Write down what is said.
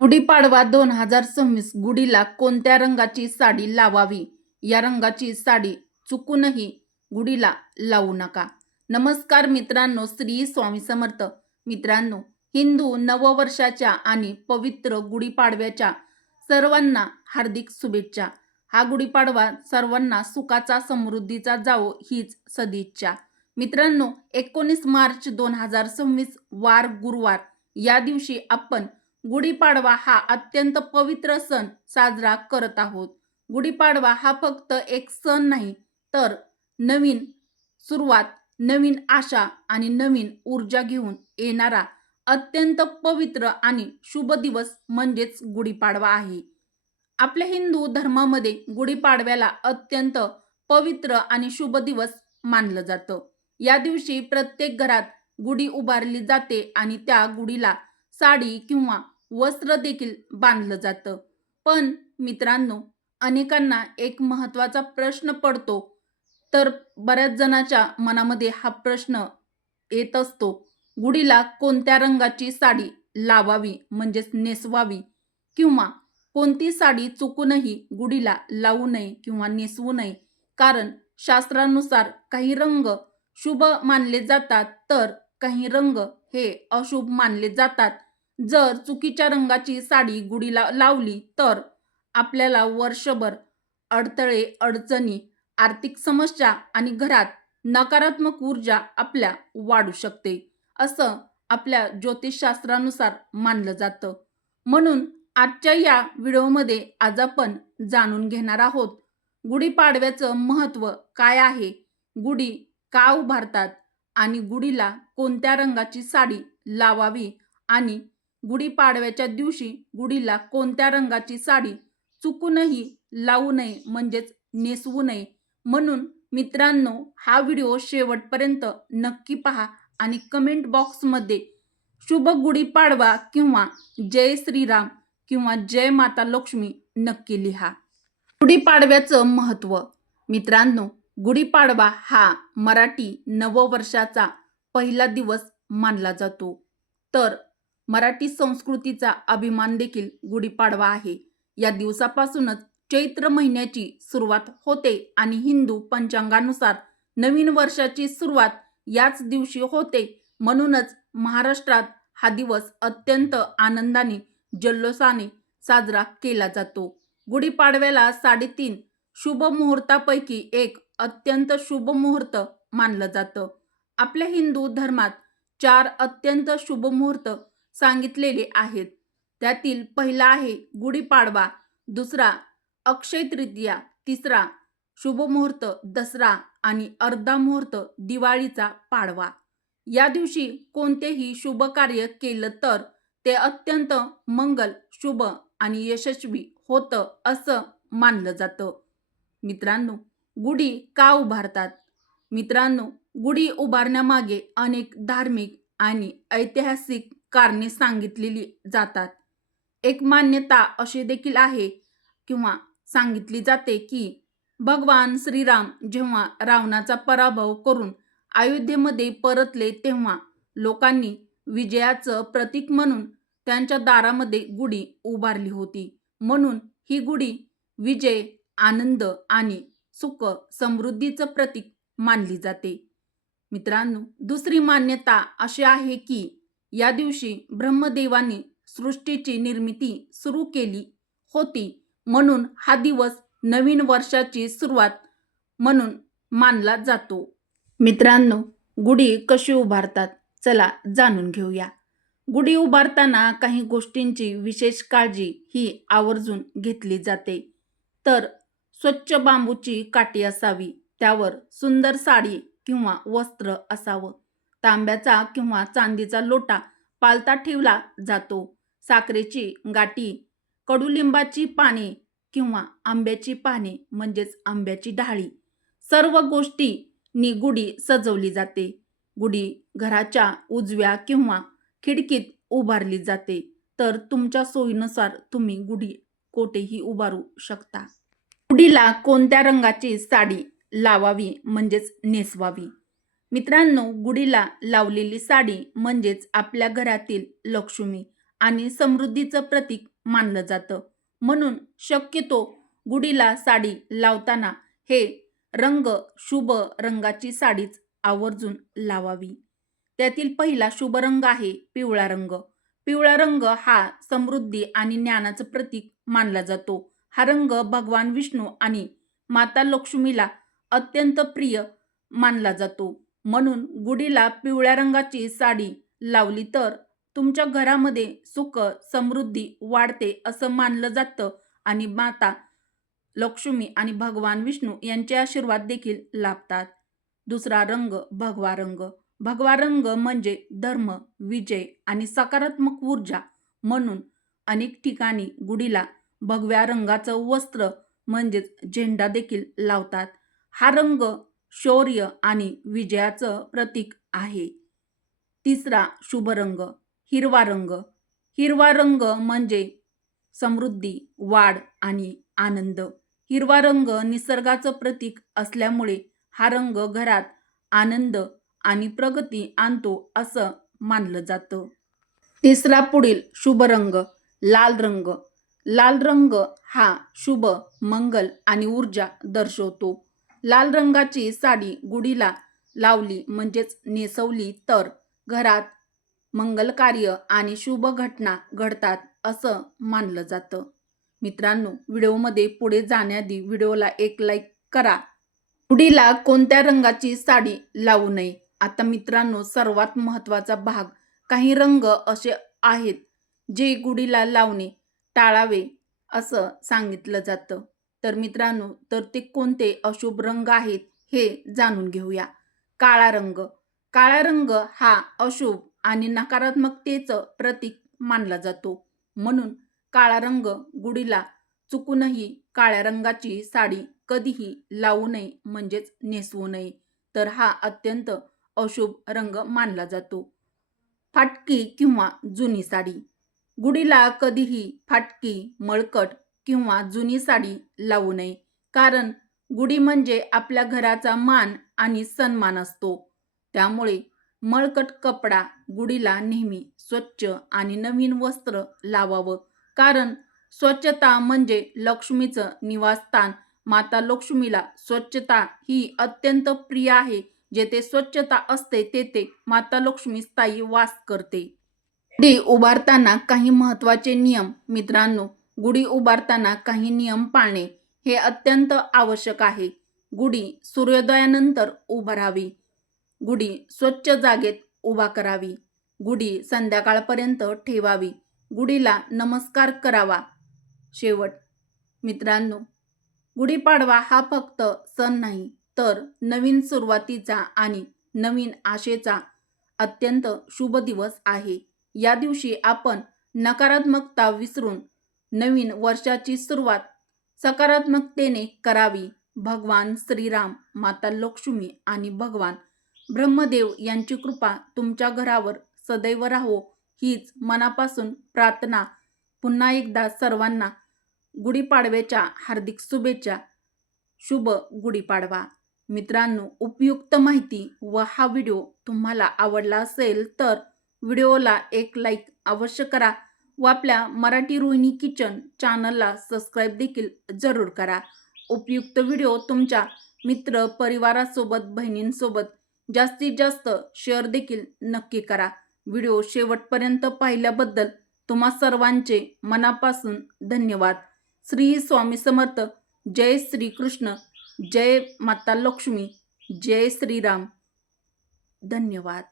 गुढीपाडवा 2026 गुढीला कोणत्या रंगाची साडी लावावी? या रंगाची साडी चुकूनही गुढीला लावू नका. नमस्कार मित्रांनो, श्री स्वामी समर्थ. मित्रांनो, हिंदू नववर्षाच्या आणि पवित्र गुढीपाडव्याच्या सर्वांना हार्दिक शुभेच्छा. हा गुढीपाडवा सर्वांना सुखाचा समृद्धीचा जावो हीच सदिच्छा. मित्रांनो, 19 मार्च 2026 वार गुरुवार या दिवशी आपण गुढीपाडवा हा अत्यंत पवित्र सण साजरा करत आहोत. गुढीपाडवा हा फक्त एक सण नाही, तर नवीन सुरुवात, नवीन आशा आणि नवीन ऊर्जा घेऊन येणारा अत्यंत पवित्र आणि शुभ दिवस म्हणजेच गुढीपाडवा आहे. आपल्या हिंदू धर्मामध्ये गुढीपाडव्याला अत्यंत पवित्र आणि शुभ दिवस मानलं जातं. या दिवशी प्रत्येक घरात गुढी उभारली जाते आणि त्या गुढीला साडी किंवा वस्त्र देखील बांधलं जातं. पण मित्रांनो, अनेकांना एक महत्त्वाचा प्रश्न पडतो, तर बऱ्याच जणांच्या मनामध्ये हा प्रश्न येत असतो, गुढीला कोणत्या रंगाची साडी लावावी म्हणजेच नेसवावी, किंवा कोणती साडी चुकूनही गुढीला लावू नये किंवा नेसवू नये. कारण शास्त्रानुसार काही रंग शुभ मानले जातात, तर काही रंग हे अशुभ मानले जातात. जर चुकीच्या रंगाची साडी गुढीला लावली तर आपल्याला वर्षभर अडथळे, अडचणी, आर्थिक समस्या आणि घरात नकारात्मक ऊर्जा आपल्या वाढू शकते, असं आपल्या ज्योतिषशास्त्रानुसार मानलं जातं. म्हणून आजच्या या व्हिडिओमध्ये आज आपण जाणून घेणार आहोत, गुढीपाडव्याचं महत्त्व काय आहे, गुढी का उभारतात आणि गुढीला कोणत्या रंगाची साडी लावावी आणि गुढीपाडव्याच्या दिवशी गुढीला कोणत्या रंगाची साडी चुकूनही लावू नये म्हणजेच नेसवू नये. म्हणून मित्रांनो, हा व्हिडिओ शेवटपर्यंत नक्की पहा आणि कमेंट बॉक्समध्ये शुभ गुढीपाडवा किंवा जय श्रीराम किंवा जय माता लक्ष्मी नक्की लिहा. गुढीपाडव्याचं महत्त्व. मित्रांनो, गुढीपाडवा हा मराठी नववर्षाचा पहिला दिवस मानला जातो. तर मराठी संस्कृतीचा अभिमान देखील गुढीपाडवा आहे. या दिवसापासूनच चैत्र महिन्याची सुरुवात होते आणि हिंदू पंचांगानुसार नवीन वर्षाची सुरुवात याच दिवशी होते. म्हणूनच महाराष्ट्रात हा दिवस अत्यंत आनंदाने, जल्लोषाने साजरा केला जातो. गुढीपाडव्याला 3.5 शुभ मुहूर्तापैकी एक अत्यंत शुभ मुहूर्त मानलं जातं. आपल्या हिंदू धर्मात 4 अत्यंत शुभ मुहूर्त सांगितलेले आहेत. त्यातील पहिला आहे गुढीपाडवा, दुसरा अक्षय तृतीया, तिसरा शुभ मुहूर्त दसरा आणि अर्धा मुहूर्त दिवाळीचा पाडवा. या दिवशी कोणतेही शुभ कार्य केलं तर ते अत्यंत मंगल, शुभ आणि यशस्वी होतं असं मानलं जातं. मित्रांनो, गुढी का उभारतात? मित्रांनो, गुढी उभारण्यामागे अनेक धार्मिक आणि ऐतिहासिक कारणे सांगितलेली जातात. एक मान्यता अशी देखील आहे किंवा सांगितली जाते की भगवान श्रीराम जेव्हा रावणाचा पराभव करून अयोध्येमध्ये परतले, तेव्हा लोकांनी विजयाचं प्रतीक म्हणून त्यांच्या दारामध्ये गुढी उभारली होती. म्हणून ही गुढी विजय, आनंद आणि सुख, समृद्धीचं प्रतीक मानली जाते. मित्रांनो, दुसरी मान्यता अशी आहे की या दिवशी ब्रह्मदेवाने सृष्टीची निर्मिती सुरू केली होती, म्हणून हा दिवस नवीन वर्षाची सुरुवात म्हणून मानला जातो. मित्रांनो, गुढी कशी उभारतात चला जाणून घेऊया. गुढी उभारताना काही गोष्टींची विशेष काळजी ही आवर्जून घेतली जाते. तर स्वच्छ बांबूची काठी असावी, त्यावर सुंदर साडी किंवा वस्त्र असावं, तांब्याचा किंवा चांदीचा लोटा पालथा ठेवला जातो, साखरेची गाठी, कडुलिंबाची पाने किंवा आंब्याची पाने म्हणजेच आंब्याची ढाळी, सर्व गोष्टींनी गुढी सजवली जाते. गुढी घराच्या उजव्या किंवा खिडकीत उभारली जाते, तर तुमच्या सोयीनुसार तुम्ही गुढी कोठेही उभारू शकता. गुढीला कोणत्या रंगाची साडी लावावी म्हणजेच नेसवावी? मित्रांनो, गुढीला लावलेली साडी म्हणजेच आपल्या घरातील लक्ष्मी आणि समृद्धीचं प्रतीक मानलं जातं. म्हणून शक्यतो गुढीला साडी लावताना हे रंग शुभ रंगाची साडीच आवर्जून लावावी. त्यातील पहिला शुभ रंग आहे पिवळा रंग. पिवळा रंग हा समृद्धी आणि ज्ञानाचं प्रतीक मानला जातो. हा रंग भगवान विष्णू आणि माता लक्ष्मीला अत्यंत प्रिय मानला जातो. म्हणून गुढीला पिवळ्या रंगाची साडी लावली तर तुमच्या घरामध्ये सुख समृद्धी वाढते असं मानलं जातं आणि माता लक्ष्मी आणि भगवान विष्णू यांचे आशीर्वाद देखील लाभतात. दुसरा रंग भगवा रंग. भगवा रंग म्हणजे धर्म, विजय आणि सकारात्मक ऊर्जा. म्हणून अनेक ठिकाणी गुढीला भगव्या रंगाचं वस्त्र म्हणजेच झेंडा देखील लावतात. हा रंग शौर्य आणि विजयाचं प्रतीक आहे. तिसरा शुभ रंग हिरवा रंग. हिरवा रंग म्हणजे समृद्धी, वाढ आणि आनंद. हिरवा रंग निसर्गाचं प्रतीक असल्यामुळे हा रंग घरात आनंद आणि प्रगती आणतो असं मानलं जातं. तिसरा पुढील शुभ रंग लाल रंग. लाल रंग हा शुभ, मंगल आणि ऊर्जा दर्शवतो. लाल रंगाची साडी गुढीला लावली म्हणजेच नेसवली तर घरात मंगल कार्य आणि शुभ घटना घडतात असं मानलं जातं. मित्रांनो, व्हिडिओमध्ये पुढे जाण्याआधी व्हिडिओला एक लाईक करा. गुढीला कोणत्या रंगाची साडी लावू नये? आता मित्रांनो, सर्वात महत्त्वाचा भाग, काही रंग असे आहेत जे गुढीला लावणे टाळावे असं सांगितलं जातं. तर मित्रांनो, तर ते कोणते अशुभ रंग आहेत हे जाणून घेऊया. काळा रंग. काळा रंग हा अशुभ आणि नकारात्मकतेचं प्रतीक मानला जातो. म्हणून काळा रंग गुढीला चुकूनही काळ्या रंगाची साडी कधीही लावू नये म्हणजेच नेसवू नये. तर हा अत्यंत अशुभ रंग मानला जातो. फाटकी किंवा जुनी साडी. गुढीला कधीही फाटकी, मळकट किंवा जुनी साडी लावू नये. कारण गुढी म्हणजे आपल्या घराचा मान आणि सन्मान असतो. त्यामुळे मळकट कपडा गुढीला नेहमी स्वच्छ आणि नवीन वस्त्र लावावं. कारण स्वच्छता म्हणजे लक्ष्मीचं निवासस्थान. माता लक्ष्मीला स्वच्छता ही अत्यंत प्रिय आहे. जेथे स्वच्छता असते तेथे माता लक्ष्मी स्थायी वास करते. गुढी उभारताना काही महत्त्वाचे नियम. मित्रांनो, गुढी उभारताना काही नियम पाळणे हे अत्यंत आवश्यक आहे. गुढी सूर्योदयानंतर उभारावी. गुढी स्वच्छ जागेत उभा करावी. गुढी संध्याकाळपर्यंत ठेवावी. गुढीला नमस्कार करावा. शेवट मित्रांनो, गुढीपाडवा हा फक्त सण नाही तर नवीन सुरुवातीचा आणि नवीन आशेचा अत्यंत शुभ दिवस आहे. या दिवशी आपण नकारात्मकता विसरून नवीन वर्षाची सुरुवात सकारात्मकतेने करावी. भगवान श्रीराम, माता लक्ष्मी आणि भगवान ब्रह्मदेव यांची कृपा तुमच्या घरावर सदैव राहो हीच मनापासून प्रार्थना. पुन्हा एकदा सर्वांना गुढीपाडव्याच्या हार्दिक शुभेच्छा. शुभ गुढीपाडवा. मित्रांनो, उपयुक्त माहिती व हा व्हिडिओ तुम्हाला आवडला असेल तर व्हिडिओला एक लाईक अवश्य करा व आपल्या मराठी रोहिणी किचन चॅनलला सबस्क्राईब देखील जरूर करा. उपयुक्त व्हिडिओ तुमच्या मित्र परिवारासोबत, बहिणींसोबत जास्तीत जास्त शेअर देखील नक्की करा. व्हिडिओ शेवटपर्यंत पाहिल्याबद्दल तुम्हा सर्वांचे मनापासून धन्यवाद. श्री स्वामी समर्थ. जय श्री कृष्ण. जय माता लक्ष्मी. जय श्रीराम. धन्यवाद.